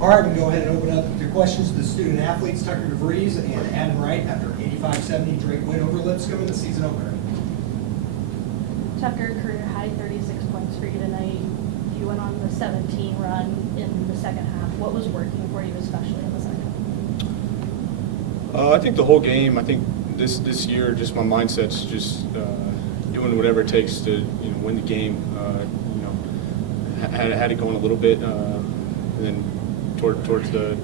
All right, we can go ahead and open up the questions to the student athletes, Tucker DeVries and Atin Wright, after 85-70 Drake win over Lipscomb in the season opener. Tucker, career high 36 points for you tonight. You went on the 17 run in the second half. What was working for you, especially in the second? I think the whole game. I think this year, just my mindset's just doing whatever it takes to win the game. Had it going a little bit, and then towards the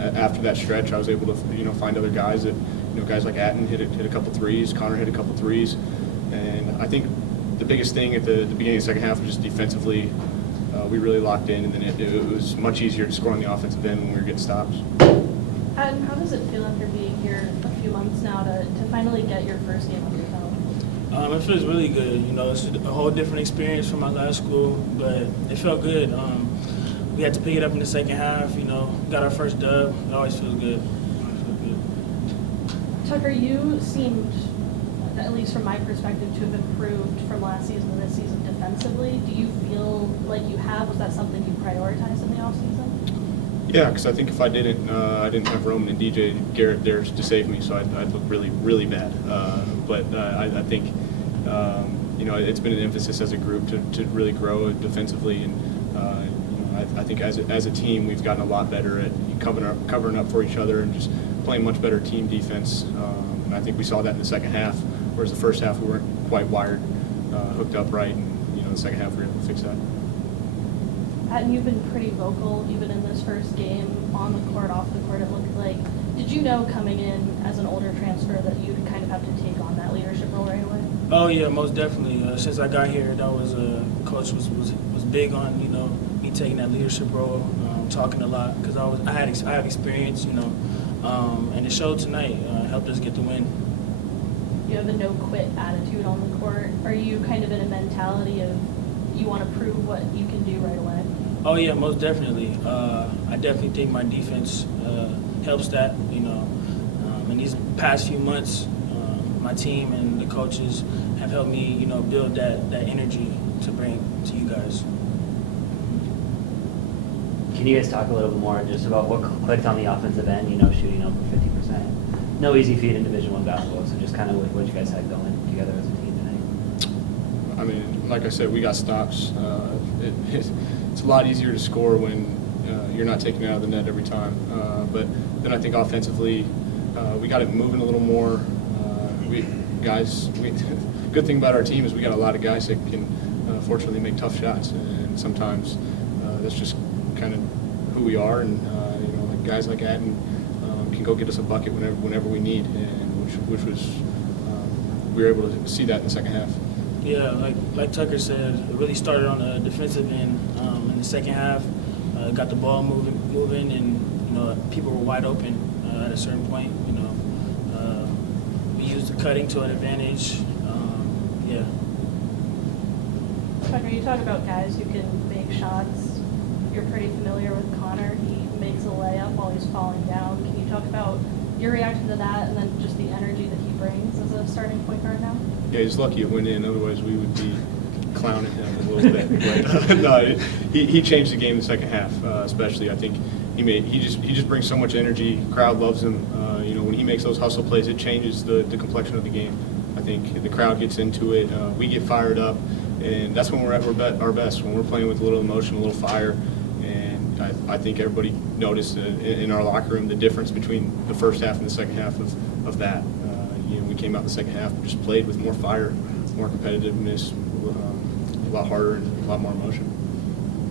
after that stretch, I was able to find other guys that guys like Atin hit a couple threes, Connor hit a couple threes, and I think the biggest thing at the beginning of the second half was just defensively. We really locked in, and then it was much easier to score on the offensive end when we were getting stops. Atin, how does it feel after being here a few months now to finally get your first game under your belt? It feels really good. It's a whole different experience from my last school, but it felt good. We had to pick it up in the second half. Got our first dub. It always feels good. Tucker, you seemed, at least from my perspective, to have improved from last season to this season defensively. Do you feel like you have? Was that something you prioritized in the offseason? Yeah, because I think if I didn't have Roman and DJ Garrett there to save me, so I'd look really, really bad. But I think it's been an emphasis as a group to really grow defensively, and I think as a team we've gotten a lot better at covering up for each other and just playing much better team defense. And I think we saw that in the second half, whereas the first half we weren't quite wired, hooked up right, and the second half we were able to fix that. Atin, you've been pretty vocal even in this first game, on the court, off the court, it looked like. Did you know coming in as an older transfer that you'd kind of have to take on that leadership role right away? Oh yeah, most definitely. Since I got here, that was coach was big on me taking that leadership role, talking a lot because I have experience, and it showed tonight. Helped us get the win. You have a no quit attitude on the court. Are you kind of in a mentality of you want to prove what you can do right away? Oh yeah, most definitely. I definitely think my defense helps that. In these past few months, my team and the coaches have helped me, build that energy to bring to you guys. Can you guys talk a little bit more just about what clicked on the offensive end? Shooting over 50%. No easy feat in Division I basketball. So just kind of what you guys had going together as a team tonight. I mean, like I said, we got stops. It's a lot easier to score when you're not taking it out of the net every time. But then I think offensively, we got it moving a little more. Good thing about our team is we got a lot of guys that can fortunately make tough shots, and sometimes that's just kind of who we are. And like guys like Atin can go get us a bucket whenever we need, and which was we were able to see that in the second half. Yeah, like Tucker said, it really started on the defensive end. In the second half, got the ball moving, and people were wide open at a certain point. We used the cutting to an advantage. Yeah. Tucker, you talk about guys who can make shots. You're pretty familiar with Connor. He makes a layup while he's falling down. Can you talk about your reaction to that, and then just the energy that he brings as a starting point guard now? Yeah, he's lucky it went in. Otherwise, we would be clowning him a little bit. But, no, he changed the game in the second half, especially. I think he just brings so much energy. Crowd loves him. When he makes those hustle plays, it changes the complexion of the game. I think the crowd gets into it. We get fired up, and that's when we're at our best. When we're playing with a little emotion, a little fire. And I think everybody noticed in our locker room the difference between the first half and the second half of that. We came out in the second half, just played with more fire, more competitiveness, a lot harder, and a lot more emotion.